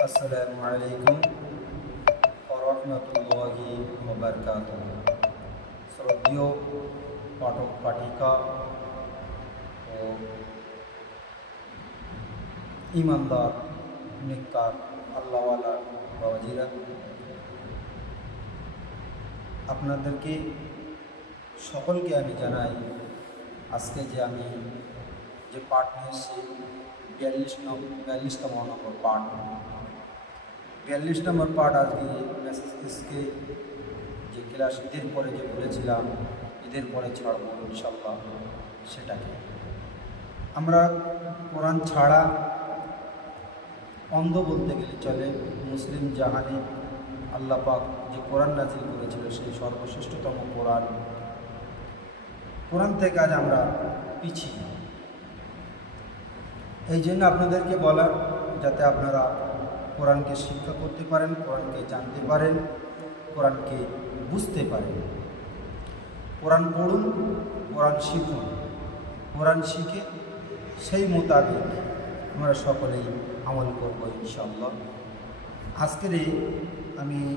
আসসালামু আলাইকুম রহমতুল্লাহি ওবরকাত শ্রদ্ধীয় পাঠক পাঠিকা ও ইমানদার নিকার আল্লাহওয়ালা বাবাজিরা আপনাদেরকে সকলকে আমি জানাই আজকে যে আমি যে পাঠ নিয়ে এসেছি বিয়াল্লিশ নম্বর বিয়াল্লিশতম নম্বর পাঠ বিয়াল্লিশ নম্বর পাঠ আজকে মেসেজকে যে ক্লাস ঈদের পরে যে বলেছিলাম, ঈদের পরে ছাড়ব ইনশাল্লাহ, সেটাকে। আমরা কোরআন ছাড়া অন্ধ বলতে গেলে চলে, মুসলিম জাহানে আল্লাহ পাক যে কোরআন নাজিল করেছিল, সেই সর্বশ্রেষ্ঠতম কোরআন। কোরআন থেকে আজ আমরা পিছিয়ে। এই জন্য আপনাদেরকে বলা যাতে আপনারা কোরআনকে শিক্ষা করতে পারেন, কোরআনকে জানতে পারেন, কোরআনকে বুঝতে পারেন। কোরআন পড়ুন, কোরআন শিখুন। কোরআন শিখে সেই মোতাবেক আমরা সকলেই আমল করব ইনশাল্লাহ আজকের আমি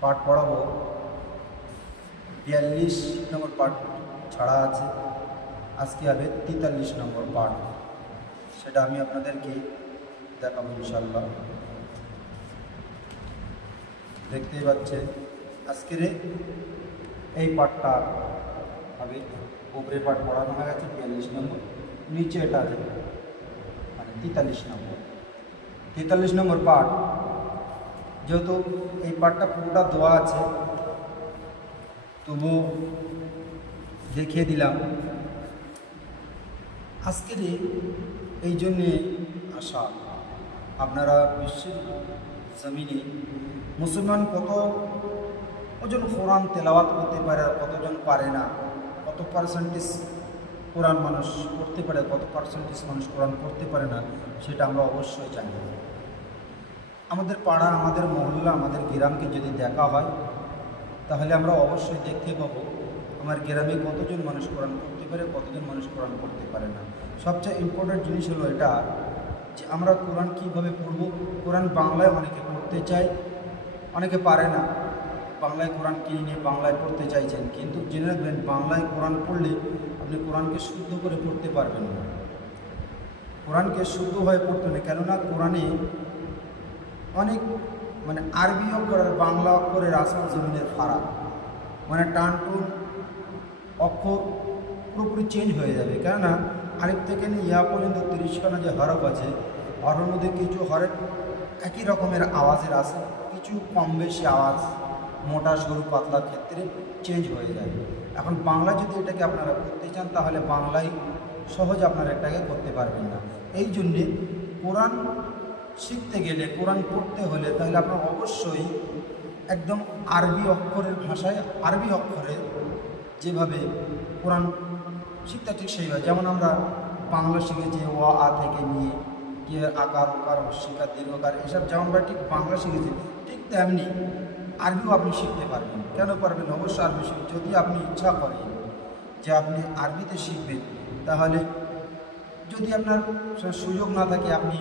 পাঠ পড়াবো। বিয়াল্লিশ নম্বর পাঠ ছাড়া আছে। আজকে হবে তেতাল্লিশ নম্বর পাঠ। সেটা আমি আপনাদেরকে দেখাবো ইনশাল্লাহ দেখতেই পাচ্ছেন, আজকের এই পাঠটা হবে উপরে পাঠ পড়ানো হয়ে গেছে, বিয়াল্লিশ নম্বর। নিচে এটা আছে মানে তেতাল্লিশ নম্বর। তেতাল্লিশ নম্বর পাঠ, যেহেতু এই পাঠটা পুরোটা দেওয়া আছে তবু দেখিয়ে দিলাম। আজকের এই জন্যে আসা আপনারা বিশ্বের জমিনে মুসলমান কত ওজন কোরআন তেলাওয়াত করতে পারে কতজন পারে না? কত পার্সেন্টেজ কোরআন মানুষ পড়তে পারে কত পার্সেন্টেজ মানুষ কোরআন পড়তে পারে না, সেটা আমরা অবশ্যই জানি আমাদের পাড়া, আমাদের মহল্লা, আমাদের গ্রামকে যদি দেখা হয়, তাহলে আমরা অবশ্যই দেখতে পাবো আমার গ্রামে কতজন মানুষ কোরআন পড়তে পারে, কতজন মানুষ কোরআন পড়তে পারে না। সবচেয়ে ইম্পর্ট্যান্ট জিনিস হলো এটা যে আমরা কোরআন কীভাবে পড়ব? কোরআন বাংলায় অনেকে পড়তে চায়, অনেকে পারে না। বাংলায় কোরআন কিনে নিয়ে বাংলায় পড়তে চাইছেন। কিন্তু জেনে রাখবেন, বাংলায় কোরআন পড়লে আপনি কোরআনকে শুদ্ধ করে পড়তে পারবেন না। কোরআনকে শুদ্ধ হয়ে পড়তে না। কেননা কোরআনে অনেক মানে আরবি অক্ষর আর বাংলা অক্ষরের আসমান জমিনের ফারাক। মানে টান, টুন, অক্ষর পুরোপুরি চেঞ্জ হয়ে যাবে। কেননা আরিফ থেকে ইয়া পর্যন্ত তিরিশখানা যে হরফ আছে হরফের মধ্যে কিছু হরফ একই রকমের আওয়াজের আছে, কিছু কম বেশি আওয়াজ, মোটা, সরু পাতলার ক্ষেত্রে চেঞ্জ হয়ে যায়। এখন বাংলা যদি এটাকে আপনারা করতে চান, তাহলে বাংলায় সহজ আপনারা এটাকে করতে পারবেন না। এই জন্যে কোরআন শিখতে গেলে, কোরআন পড়তে হলে তাহলে আপনার অবশ্যই একদম আরবি অক্ষরের ভাষায়, আরবি অক্ষরে যেভাবে কোরআন শিখতে ঠিক সেইভাবে যেমন আমরা বাংলা শিখেছি, ও, আ থেকে নিয়ে কে আকার ওকার শিকার দীর্ঘকার, এসব যেমন আমরা ঠিক বাংলা শিখেছি, ঠিক তেমনি আরবিও আপনি শিখতে পারবেন। কেন পারবেন? অবশ্যই আরবি শিখবেন যদি আপনি ইচ্ছা করেন যে আপনি আরবিতে শিখবেন, তাহলে যদি আপনার সুযোগ না থাকে, আপনি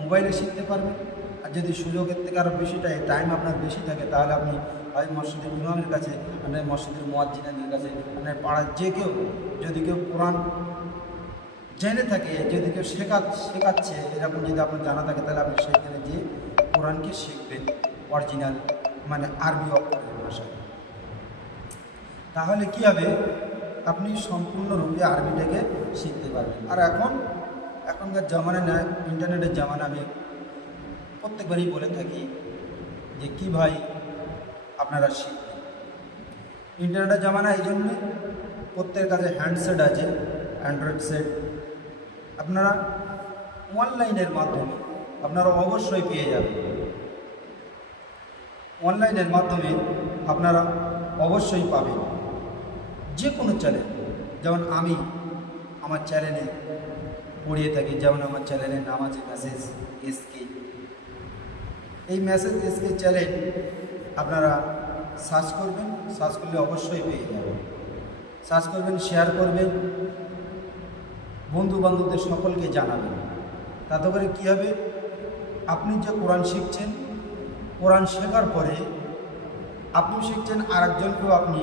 মোবাইলে শিখতে পারবেন। আর যদি সুযোগের থেকে আরও বেশি টাইম আপনার বেশি থাকে, তাহলে আপনি হয় মসজিদের ইমামের কাছে, আপনার মসজিদের মোয়াজ্জিনের কাছে, আপনার পাড়ার যে কেউ যদি কেউ কোরআন জেনে থাকে, যদি কেউ শেখা, শেখাচ্ছে, এরকম যদি আপনার জানা থাকে, তাহলে আপনি সেখানে গিয়ে কোরআনকে শিখবেন অরিজিনাল মানে আরবি অক্ষরের ভাষায়। তাহলে কি হবে? আপনি সম্পূর্ণরূপে আরবিটাকে শিখতে পারবেন। আর এখন, এখনকার জামানা না, ইন্টারনেটের জামানা, আমি প্রত্যেকবারই বলে থাকি যে কি ভাই আপনারা শিখবেন। ইন্টারনেটের জামানা এই জন্যে প্রত্যেকের কাছে হ্যান্ডসেট আছে অ্যান্ড্রয়েড সেট আপনারা অনলাইনের মাধ্যমে আপনারা অবশ্যই পেয়ে যাবেন। অনলাইনের মাধ্যমে আপনারা অবশ্যই পাবেন। যে কোনো চ্যানেল যেমন আমি আমার চ্যানেলে পড়িয়ে থাকি, যেমন আমার চ্যানেলের নাম আছে মেসেজ এসকে এই মেসেজ এসকে চ্যানেল আপনারা সার্চ করবেন সার্চ করলে অবশ্যই পেয়ে যাবেন। সার্চ করবেন শেয়ার করবেন বন্ধু বান্ধবদের সকলকে জানাবেন। তাতে করে কী হবে? আপনি যে কোরআন শিখছেন, কোরআন শেখার পরে আপনি শিখছেন আর একজনকেও আপনি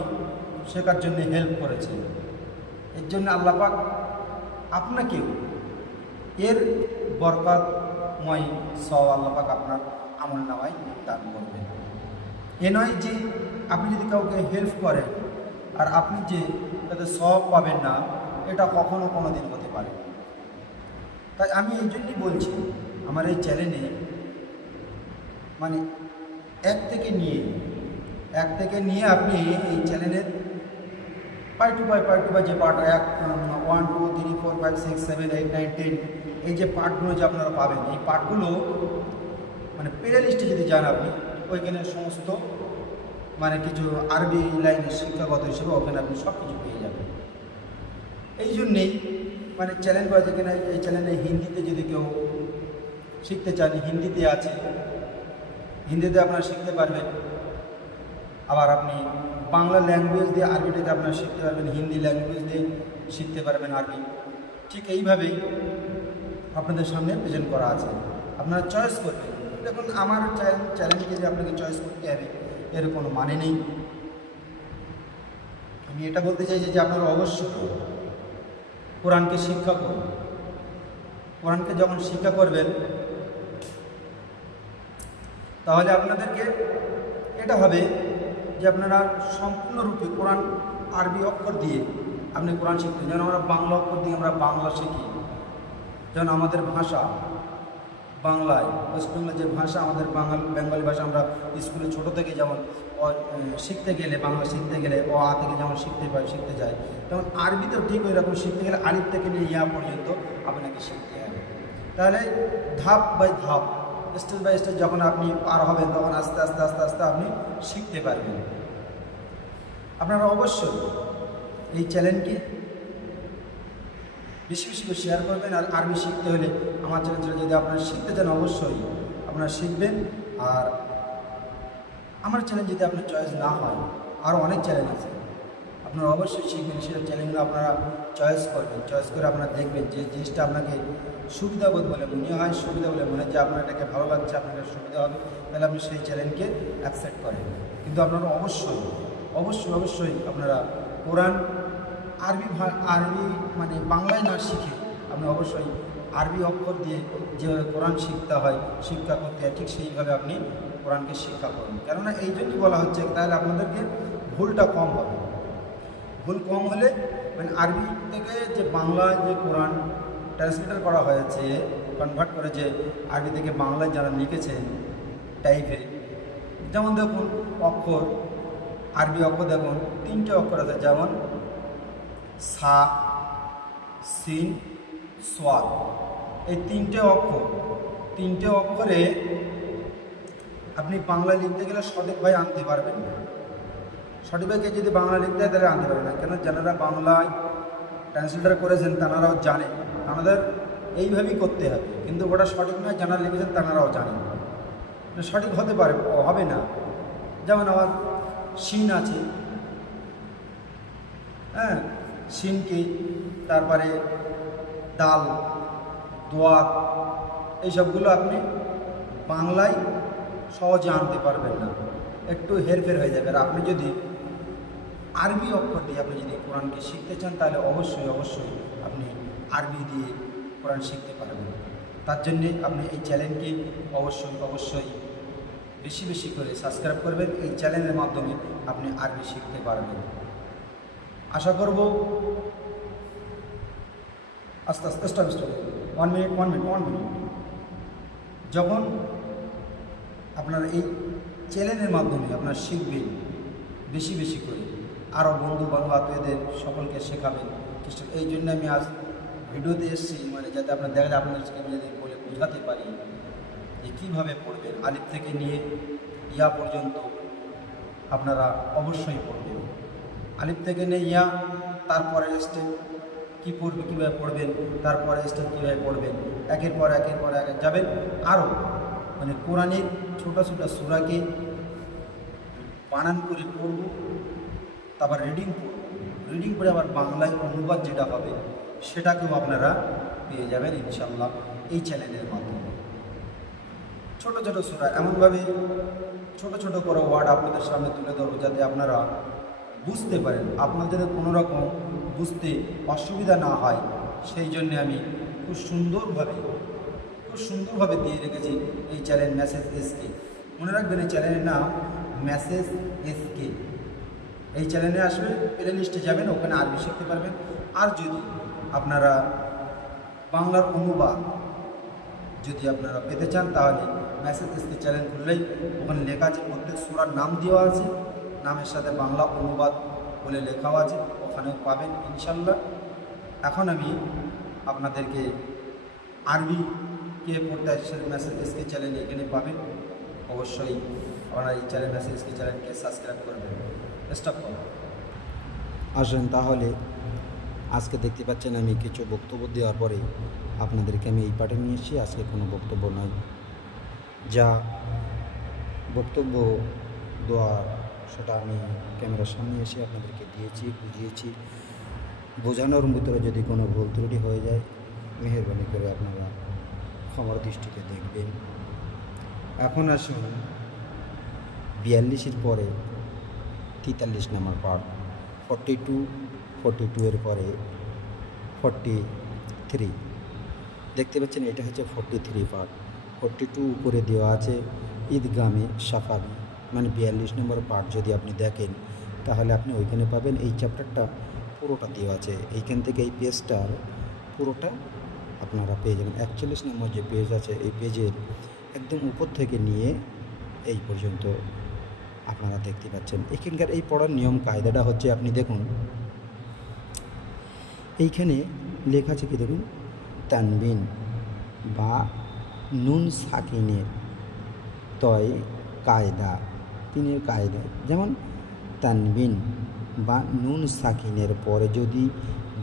শেখার জন্য হেল্প করেছেন। এর জন্য আল্লাপাক আপনাকেও এর বরকতময় সব আল্লাপাক আপনার আমল নামায় দান করবেন। এ নয় যে আপনি যদি কাউকে হেল্প করেন আর আপনি যে তাতে সব পাবেন না, এটা কখনো কোনো দিন হতে পারে। তাই আমি এই জন্যই বলছি, আমার এই চ্যানেলে মানে এক থেকে নিয়ে, এক থেকে নিয়ে আপনি এই চ্যানেলের পাই টু বাই পাই টু বাই যে পার্ট এক one two three four five six seven eight nine ten এই যে পার্টগুলো যে আপনারা পাবেন, এই পার্টগুলো মানে প্লে লিস্টে যদি যান আপনি, ওইখানে সমস্ত মানে কিছু আরবি লাইনের শিক্ষাগত হিসেবে ওখানে আপনি সব কিছু পেয়ে যাবেন। এই জন্যেই মানে চ্যানেল করা যেখানে এই চ্যানেলে হিন্দিতে যদি কেউ শিখতে চান হিন্দিতে আছে, হিন্দিতে আপনারা শিখতে পারবেন। আবার আপনি বাংলা ল্যাঙ্গুয়েজ দিয়ে আরবিটাকে আপনারা শিখতে পারবেন, হিন্দি ল্যাঙ্গুয়েজ দিয়ে শিখতে পারবেন আরবি। ঠিক এইভাবেই আপনাদের সামনে প্রেজেন্ট করা আছে। আপনারা চয়েস করবেন। দেখুন, আমার চ্যালেঞ্জকে যে আপনাকে চয়েস করতে হবে এর কোনো মানে নেই। আমি এটা বলতে চাইছি যে আপনারা অবশ্যই কোরআনকে শিক্ষা করুন। কোরআনকে যখন শিক্ষা করবেন, তাহলে আপনাদেরকে এটা হবে যে আপনারা সম্পূর্ণরূপে কোরআন আরবি অক্ষর দিয়ে আপনি কোরআন শিখতেন যেমন আমরা বাংলা অক্ষর দিয়ে আমরা বাংলা শিখি। যেমন আমাদের ভাষা বাংলায় ওয়েস্ট বেঙ্গলের যে ভাষা আমাদের বাঙাল বেঙ্গলি ভাষা আমরা স্কুলে ছোটো থেকে যেমন শিখতে গেলে, বাংলা শিখতে গেলে ও আ থেকে যেমন শিখতে পাই শিখতে যাই, তেমন আরবিতেও ঠিক ওই রকম শিখতে গেলে আলিফ থেকে নিয়ে ইয়া পর্যন্ত আপনাকে শিখতে হবে। তাহলে ধাপ বাই ধাপ স্টেজ বাই স্টেজ যখন আপনি পার হবেন, তখন আস্তে আস্তে আস্তে আস্তে আপনি শিখতে পারবেন। আপনারা অবশ্যই এই চ্যানেলটি বেশি বেশি করে শেয়ার করবেন আর আর্মি শিখতে হলে আমার চ্যানেলটা যদি আপনারা শিখতে চান অবশ্যই আপনারা শিখবেন। আর আমার চ্যানেল যদি আপনার চয়েস না হয় আরও অনেক চ্যানেল আছে। আপনারা অবশ্যই শিখবেন সেটা চ্যানেলগুলো আপনারা চয়েস করবেন চয়েস করে আপনারা দেখবেন যে জিনিসটা আপনাকে সুবিধাবোধ বলে মনে হয়, সুবিধা বলে মনে হয় যে আপনার এটাকে ভালো লাগছে আপনার সুবিধা হবে, তাহলে আপনি সেই চ্যানেলকে অ্যাকসেপ্ট করেন। কিন্তু আপনারা অবশ্যই অবশ্যই অবশ্যই আপনারা কোরআন আরবি আরবি মানে বাংলায় না শিখে আপনি অবশ্যই আরবি অক্ষর দিয়ে যেভাবে কোরআন শিখতে হয়, শিক্ষা করতে হয়, ঠিক সেইভাবে আপনি কোরআনকে শিক্ষা করুন। কেননা এই জন্যই বলা হচ্ছে তাহলে আপনাদেরকে ভুলটা কম হবে। ভুল কম হলে মানে আরবি থেকে যে বাংলায় যে কোরআন ট্রান্সলেটার করা হয়েছে কনভার্ট করে যে আরবি থেকে বাংলায় যারা লিখেছেন টাইপে যেমন দেখুন অক্ষর, আরবি অক্ষর দেখুন, তিনটে অক্ষর আছে, যেমন সা সিন সোয়াদ। এই তিনটে অক্ষর তিনটে অক্ষরে আপনি বাংলা লিখতে গেলে সঠিকভাবে আনতে পারবেন না। সঠিকভাবে যদি বাংলা লিখতে হয় তাহলে আনতে পারবেন না। কেন যারা বাংলায় ট্রান্সলেটার করেছেন তারাও জানেন। আমাদের এইভাবেই করতে হবে। কিন্তু ওটা সঠিক নয় যারা লিখেছেন তারাও জানেন। না, সঠিক হতে পারে হবে না। যেমন আমার শিন আছে। হ্যাঁ? শিনকে তারপরে ডাল দোয়াত এইসবগুলো আপনি বাংলায় সহজে আনতে পারবেন না। একটু হেরফের হয়ে যাবে। আর আপনি যদি আরবি অক্ষর দিয়ে আপনি যদি কোরআনকে শিখতে চান, তাহলে অবশ্যই অবশ্যই আপনি আরবি দিয়ে কোরআন শিখতে পারবেন। তার জন্যে আপনি এই চ্যানেলকে অবশ্যই অবশ্যই বেশি বেশি করে সাবস্ক্রাইব করবেন। এই চ্যানেলের মাধ্যমে আপনি আরবি শিখতে পারবেন। আশা করব আস্তে আস্তে stop stop one minute one minute one minute যখন আপনারা এই চ্যানেলের মাধ্যমে আপনারা শিখবেন বেশি বেশি করে আরও বন্ধু বান্ধব আত্মীয়দের সকলকে শেখাবেন চেষ্টা এই জন্য আমি আজ ভিডিওতে এসেছি মানে যাতে আপনার দেখা যায় আপনাদেরকে আমি বলে বোঝাতে পারি যে কীভাবে পড়বেন, আলিফ থেকে নিয়ে ইয়া পর্যন্ত আপনারা অবশ্যই পড়বেন। আলিফ থেকে নিয়ে ইয়া তারপরে স্টেপ কী পড়বে, কীভাবে পড়বেন তারপরে স্টেপ কীভাবে পড়বেন, একের পর একের পর এক যাবেন আরও। মানে কোরআনের ছোটো ছোটো সুরাকে বানান করে পড়ব, তারপর রিডিং পড়ব। রিডিং করে আবার বাংলায় অনুবাদ যেটা হবে, সেটাকেও আপনারা পেয়ে যাবেন ইনশাল্লাহ এই চ্যানেলের মাধ্যমে। ছোট ছোট সুরা, এমনভাবে ছোট ছোট করে ওয়ার্ড আপনাদের সামনে তুলে ধরবো যাতে আপনারা বুঝতে পারেন, আপনাদের কোনো রকম বুঝতে অসুবিধা না হয়, সেই জন্যে আমি খুব সুন্দরভাবে খুব সুন্দরভাবে দিয়ে রেখেছি এই চ্যানেল মেসেজ এসকে মনে রাখবেন এই চ্যানেলের নাম মেসেজ এসকে এই চ্যানেলে আসবে প্লে লিস্টে যাবেন, ওখানে আরবি শিখতে পারবেন। আর যদি আপনারা বাংলার অনুবাদ যদি আপনারা পেতে চান, তাহলে মেসেজ এসকে চ্যানেল খুললেই ওখানে লেখা আছে, প্রত্যেক সুরার নাম দেওয়া আছে। নামের সাথে বাংলা অনুবাদ বলে লেখাও আছে, ওখানে পাবেন ইনশাল্লাহ এখন আমি আপনাদেরকে আরবি কে পড়তে আসছে মেসেজ এসকে চ্যানেল এখানে পাবেন। অবশ্যই আপনারা এই চ্যানেল মেসেজ এসকে চ্যানেলকে সাবস্ক্রাইব করবেন। স্টপ করুন আসেন তাহলে, আজকে দেখতে পাচ্ছেন আমি কিছু বক্তব্য দেওয়ার পরে আপনাদেরকে আমি এই পাঠে নিয়ে এসেছি। আজকে কোনো বক্তব্য নয়। যা বক্তব্য দেওয়া সেটা আমি ক্যামেরার সামনে এসে আপনাদেরকে দিয়েছি, বুঝিয়েছি। বোঝানোর ভিতরে যদি কোনো ভুল ত্রুটি হয়ে যায়, মেহরবানি করে আপনারা ক্ষমার দৃষ্টিতে দেখবেন। এখন আসুন, বিয়াল্লিশের পরে তেতাল্লিশ number part forty two forty two এর পরে ফর্টি থ্রি দেখতে পাচ্ছেন, এটা হচ্ছে forty three part forty two উপরে দেওয়া আছে ঈদগামে সাফাবি। মানে বিয়াল্লিশ নম্বর পার্ট যদি আপনি দেখেন, তাহলে আপনি ওইখানে পাবেন এই চ্যাপ্টারটা পুরোটা দেওয়া আছে। এইখান থেকে এই পেজটার পুরোটা আপনারা পেয়ে যাবেন। একচল্লিশ নম্বর যে পেজ আছে, এই পেজের একদম উপর থেকে নিয়ে এই পর্যন্ত আপনারা দেখতে পাচ্ছেন। এখানকার এই পড়ার নিয়ম কায়দাটা হচ্ছে, আপনি দেখুন, এইখানে লেখা আছে কি দেখুন? তানবিন বা নুন সাকিনের তয় কায়দা। তিনের কায়দা। যেমন তানবিন বা নুন সাকিনের পরে যদি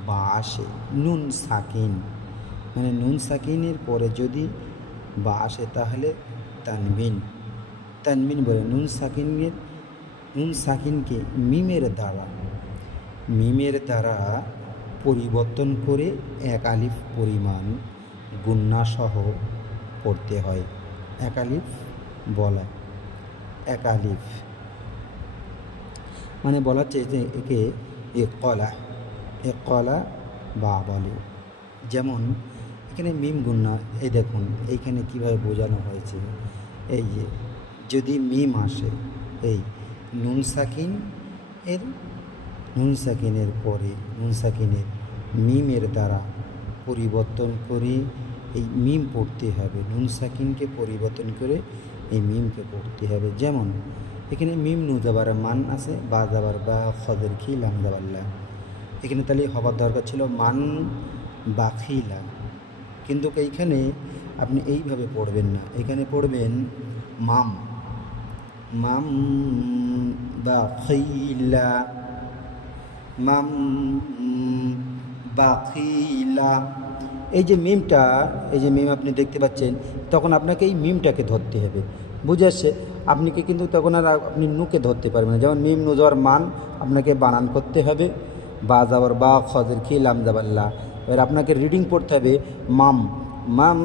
বা আসে, নুন সাকিন। মানে নুন সাকিনের পরে যদি বা আসে তাহলে তানবিন। তানবিন বলে নুন সাকিনের, নুন সাকিনকে মিমের দ্বারা মিমের দ্বারা পরিবর্তন করে এক আলিফ পরিমাণ গুন্নাসহ পড়তে হয়। এক আলিফ বলা এক আলিফ। মানে বলা হচ্ছে যে একে এ কলা এ কলা বা বলে। যেমন এখানে মিম গুন্না এই দেখুন, এইখানে কীভাবে বোঝানো হয়েছে? এই যে, যদি মিম আসে, এই নুন সাকিন এর, নুন সাকিনের পরে, নুন সাকিনের মিমের দ্বারা পরিবর্তন করে, এই মিম পড়তে হবে। নুন সাকিনকে পরিবর্তন করে এই মিমকে পড়তে হবে। যেমন, এখানে মিম নু যাবার মান আছে, বা যাবার বা খদের খি লাম যাবাল্লা এখানে তাহলে হবার দরকার ছিল মান, বা খিলা কিন্তু এইখানে আপনি এইভাবে পড়বেন না। এখানে পড়বেন মাম। মাম বা খিলা মাম বাখিলা এই যে মিমটা, এই যে মিম আপনি দেখতে পাচ্ছেন, তখন আপনাকে এই মিমটাকে ধরতে হবে। বুঝে আসছে? আপনি কি কিন্তু তখন আর আপনি নুকে ধরতে পারবেন না। যেমন মিম নু যাওয়ার মান, আপনাকে বানান করতে হবে। বা যাওয়ার বা খজের খি লাম যাবাল্লা এবার আপনাকে রিডিং পড়তে হবে, মাম। মাম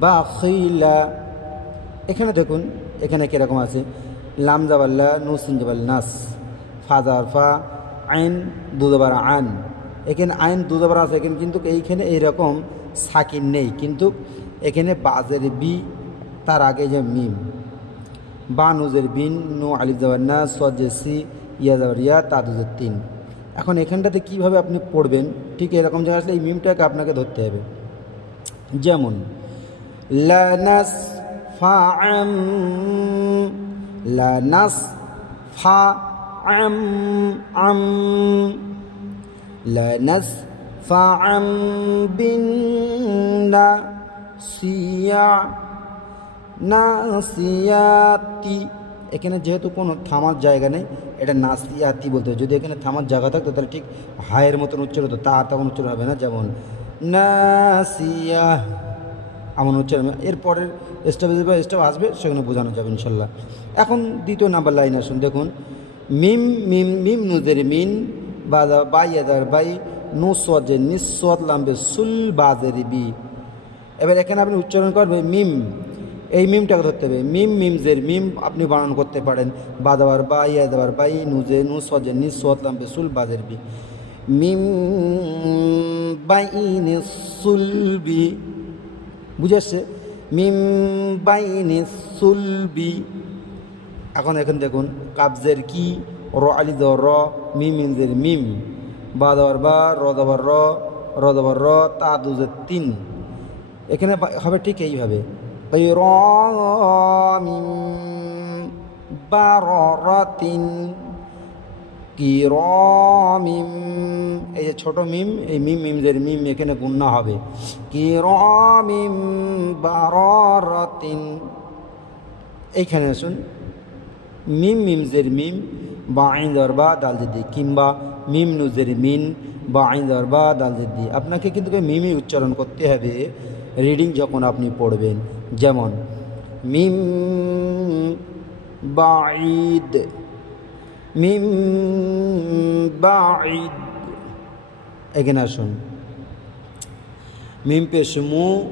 বাখিলা এখানে দেখুন, এখানে কীরকম আছে? লাম জাবাল্লা নুসিন জাবাল নাস। ফাজার ফা, আইন দুদবার আন। এখানে আইন দুদবার আছে, এখানে কিন্তু এইখানে এইরকম সাকিন নেই, কিন্তু এখানে বাজের বি, তার আগে যে মিম। বা নুজের বিন, নু আলিফ জাবার না সজে সি ইয়া জাবার ইয়া তাদুজের তিন। এখন এখানটাতে কীভাবে আপনি পড়বেন? ঠিক এরকম জায়গা আসলে এই মিমটাকে আপনাকে ধরতে হবে। যেমন লানাস ফাআম লানাস ফা আম আম। বিন্না সিয়া নাসিয়াতি এখানে যেহেতু কোনো থামার জায়গা নেই, এটা নাসিয়াতি বলতে হবে। যদি এখানে থামার জায়গা থাকতো তাহলে ঠিক হায়ের মতন উচ্চারণ হতো তা তখন উচ্চারণ হবে না। যেমন নাসিয়া, এমন উচ্চারণ হবে। এরপরের স্টেপ বা স্টপ আসবে, সেখানে বোঝানো যাবে ইনশাল্লাহ। এখন দ্বিতীয় নাম্বার লাইন আসুন, দেখুন। মিম মিম মিম নুদের মিন বা বাই আদার বাই নুসওয়াত যে নিঃসওয়াত লামবে সুল বাজের বি। এবার এখানে আপনি উচ্চারণ করবেন মিম। এই মিমটাকে ধরতে হবে। মিম মিমজের মিম আপনি বানান করতে পারেন। বা দেওয়ার বা ইয়া দেওয়ার বা ই নুজে নুসওয়াত যে নিঃসওয়াত লামবে সুল বাজের বি। মিম বাইনে সুলবি বুঝে আসছে? মিম বাইনে সুলবি এখন এখন দেখুন কাবজের কি? র আলি র। মিম মিমজের মিম। বা বা, র দেওয়ার র র দেওয়ার র, তা দুজের তিন। এখানে হবে ঠিক এইভাবে। কিরামিম বারারাতিন কিরামিম এই যে ছোট মিম, এই মিম মিমদের মিম এখানে গুন্না হবে। কিরামিম বারারাতিন এইখানে আসুন। মিম মিমজের মিম বা আইন দেওয়ার বা দাল জেদি কিংবা মিম নুজের মিন বা আইন দেওয়ার বা দাল জেদি আপনাকে কিন্তু মিমই উচ্চারণ করতে হবে, রিডিং যখন আপনি পড়বেন। যেমন, মিম, বাঈদ মিম, বাঈদ। এখানে আসুন। মিম পেশ মু,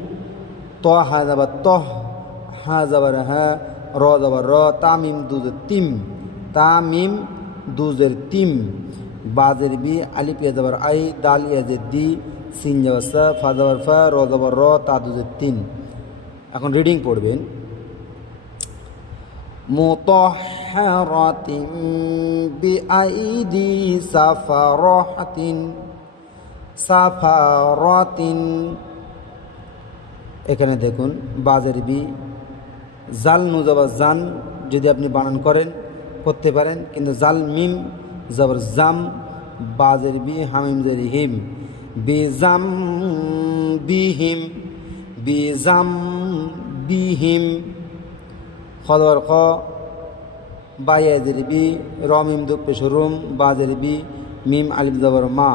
ত, হা যাবার তহ, হা যাবার হ্যাঁ র যাবার র তামিম দুজের তিম। তামিম দুজের তিম বাজের বি আলিপ ইয়া যাবার আই দাল ইয়াজের দি সিন যাবার সা ফা যাবার ফা র যাবার র তা দুজের তিন এখন রিডিং পড়বেন مطهرة بأيدي سفرة সাফারাতিন এখানে দেখুন বাজের বি জাল নুজাবা জান যদি আপনি বানান করেন করতে পারেন, কিন্তু জাল, মিম, জবর জাম, বাজের বি, হামিম জের হিম। বিজাম বিহিম বিজাম বিহিম খদর খ বায়াজের বি রমিম দুপেশ রুম বাজের বি মিম, আলিফ, জবর, মা।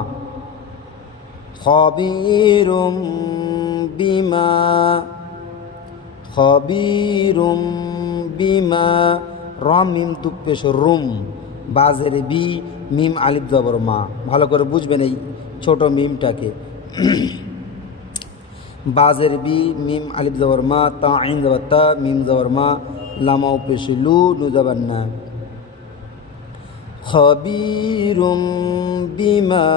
খবিরুম বিমা। খবিরুম বিমা। রম মিম তুপেশ রুম বাজের বি মিম আলিফ জবর মা ভালো করে বুঝবেন এই ছোট মিমটাকে বাজের বি মিম আলিফ জবর মা তা আইন জবর তা মিম জবর মা লামা উপেশ লু নু জবর না خبير بما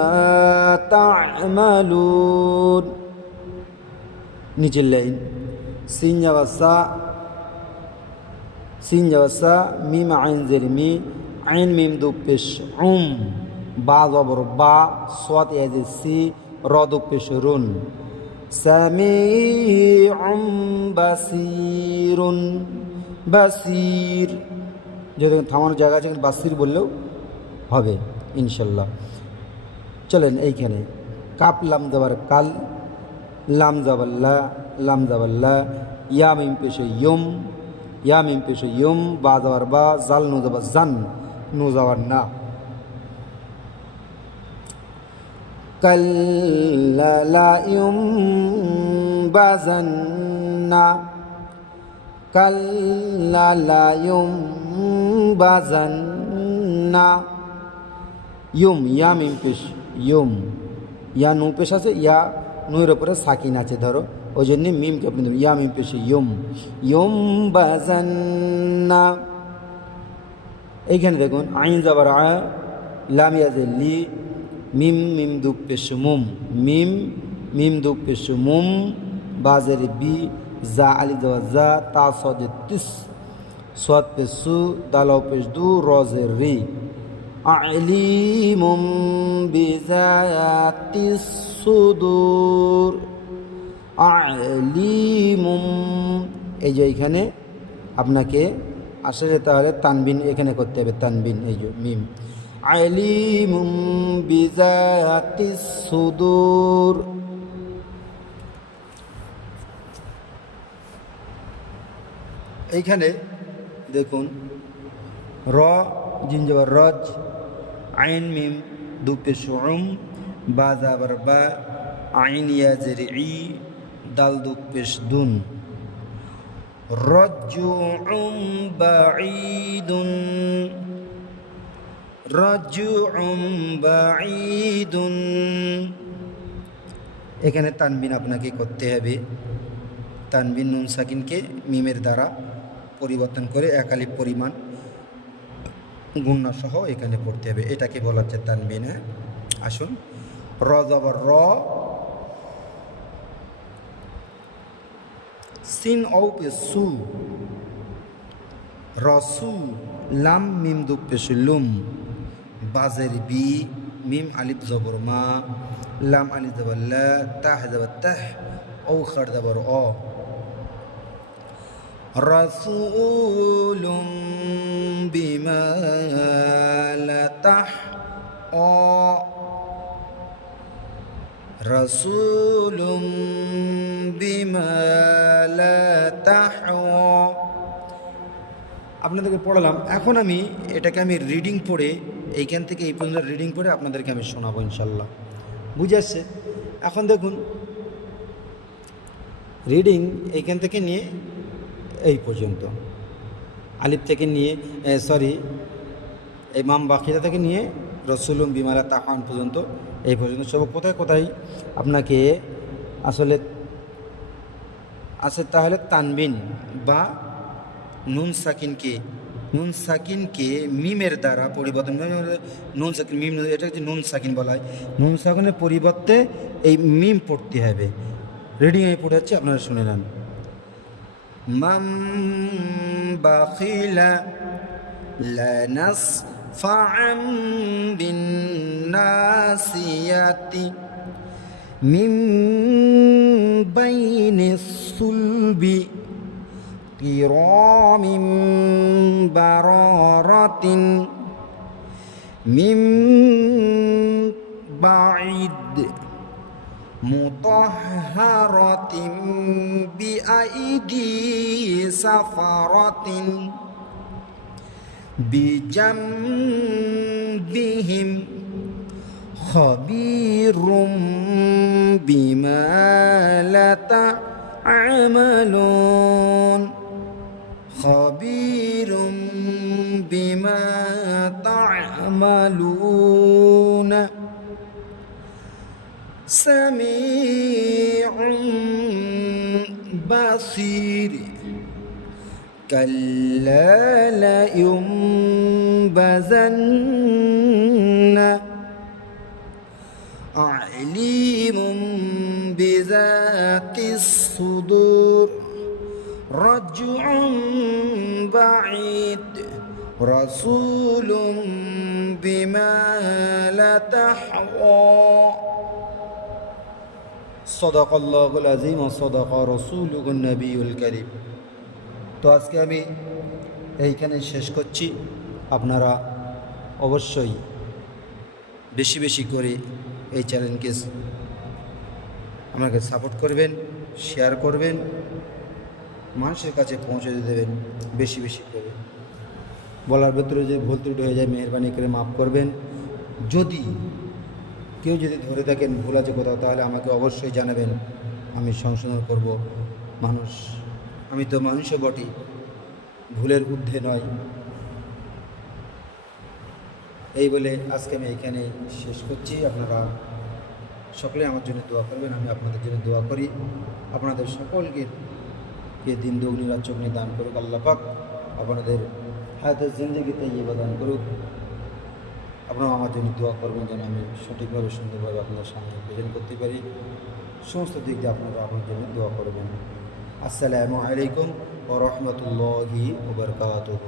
تعملون নিচের লাইন সিন যাওয়াসা সিন যাওয়াসা মিম আইন জের মি, আইন মিম দু পেশ উম, বা জবর বা, সোয়াত ইয়াজে সি, র দু পেশ রুন। সামিউম বাসিরুন, বাসির। যদি থামানোর জায়গা আছে বাসির বললেও হবে, ইনশাল্লাহ। চলেন এইখানে। কাপ লাম যাবার কাল, লাম জাবাল্লা লাম জাবাল্লা ইয়া মিম পেশে ইয়ম ইয়া মিম পেশ ইয়ুম, বা যাওয়ার বা, জাল নু যাবার জান, নু যাওয়ার না। কাল্লালায়ুম বাজান্না কাল্লালায়ুম বাজান্না ইয়ুম ইয়া মিম পেশ, ইয়ুম। ইয়া নু পেশ আছে, ইয়া নুয়ের ওপরে সাকিন আছে, ধরো। ওই জন্যে মিমকে আপনি দেবেন ইয়া মিম পেশে ইয়ম ইয়ম বাজান্না এইখানে দেখুন, আইন যাবার আ লামিয়াজে লি, মিম মিম দুপ পেশু মুম, মিম মিম দুপ পেশু মুম, বাজারে বি, জা, আলি দেওয়া জা, তা, সদে তিস, সদ পেশু, দালাও পেশ দু, রজে রি। আলিমুম বিজাতিস সুদুর। আলিমুম। এই যে এইখানে আপনাকে আসলে তাহলে তানবিন, এখানে করতে হবে তানবিন, এই যে মিম। আলিমুম বিজাতি সুদূর। এইখানে দেখুন, র জিঞ্জবর রজ, আইন, মিম, দুপে বাজাবার বা আইন ইয়াজের ই দাল দুপেশ দুন। রজ্জুউম বাঈদুন। রজ্জুউম বাঈদুন। এখানে তানবিন আপনাকে করতে হবে। তানবিন নুন সাকিনকে মিমের দ্বারা পরিবর্তন করে একালি পরিমাণ গুণনা সহ এখানে পড়তে হবে। এটাকে বলা হচ্ছে তানবিন হ্যাঁ? আসুন। র জবর র সিন ঔ পে সু রসু লাম মিম দুপ পেশু লুম বাজের বি মিম আলিফ জবর মা লাম আলিফ জবর লা তাহ জবর তাহ ও খার জবর অ رسول بما لا تح رسول লা আপনাদেরকে পড়ালাম। এখন আমি এটাকে আমি রিডিং পড়ে, এইখান থেকে এই পর্যন্ত রিডিং পড়ে আপনাদেরকে আমি শোনাবো ইনশাল্লাহ বুঝে আসছে? এখন দেখুন রিডিং এইখান থেকে নিয়ে এই পর্যন্ত। আলিফ থেকে নিয়ে সরি এই মাম বাকিরা থেকে নিয়ে রসুলুম বিমারা তাফান পর্যন্ত এই পর্যন্ত সব কোথায় কোথায় আপনাকে আসলে আচ্ছা তাহলে তানবিন বা নুন সাকিনকে নুন সাকিনকে মিমের দ্বারা পরিবর্তন, নুন সাকিন, মিম এটা হচ্ছে নুন সাকিন বলা হয়। নুন সাকিনের পরিবর্তে এই মিম পড়তে হবে। রিডিং আমি পড়ে যাচ্ছি, আপনারা শুনে নেন। মাম বাখিলা লানাস ফাম বিন নাসিয়াতি মিম বাইনিস الصلب كرام برارة من بعيد مطهرة بأيدي سفرة بجنبهم خبير بما لا تعملون خبير بما تعملون. سميع بصير. كلا لينبذن. عليم بذات الصدور رجع بعيد رسول بما لا تحوى صدق الله العظيم وصدق رسوله النبي الكريم তো আজকে আমি এইখানে শেষ করছি আপনারা অবশ্যই বেশি বেশি করে এই চ্যানেলকে আমাকে সাপোর্ট করবেন শেয়ার করবেন, মানুষের কাছে পৌঁছে দেবেন, বেশি বেশি করে। বলার ভেতরে যে ভুল ত্রুটি হয়ে যায়, মেহরবানি করে মাফ করবেন। যদি কেউ যদি ধরে থাকেন, ভুল আছে কোথাও, তাহলে আমাকে অবশ্যই জানাবেন। আমি সংশোধন করব। মানুষ, আমি তো মানুষও বটি। ভুলের ঊর্ধ্বে নয়। এই বলে আজকে আমি এখানে শেষ করছি। আপনারা সকলে আমার জন্য দোয়া করবেন, আমি আপনাদের জন্য দোয়া করি। আপনাদের সকলকে, কে দিন দুগ্নি রাত চগ্নি দান করুক, আল্লাহ পাক আপনাদের হায়াতের জিন্দগিতে ইয়ে দান করুক। আপনারা আমার জন্য দোয়া করবেন যেন আমি সঠিকভাবে, সুন্দরভাবে আপনাদের সামনে প্রেজেন্ট করতে পারি। সমস্ত দিক দিয়ে আপনারা আমার জন্য দোয়া করবেন। আসসালামু আলাইকুম ও রহমতুল্লাহি ওবরকাতুহ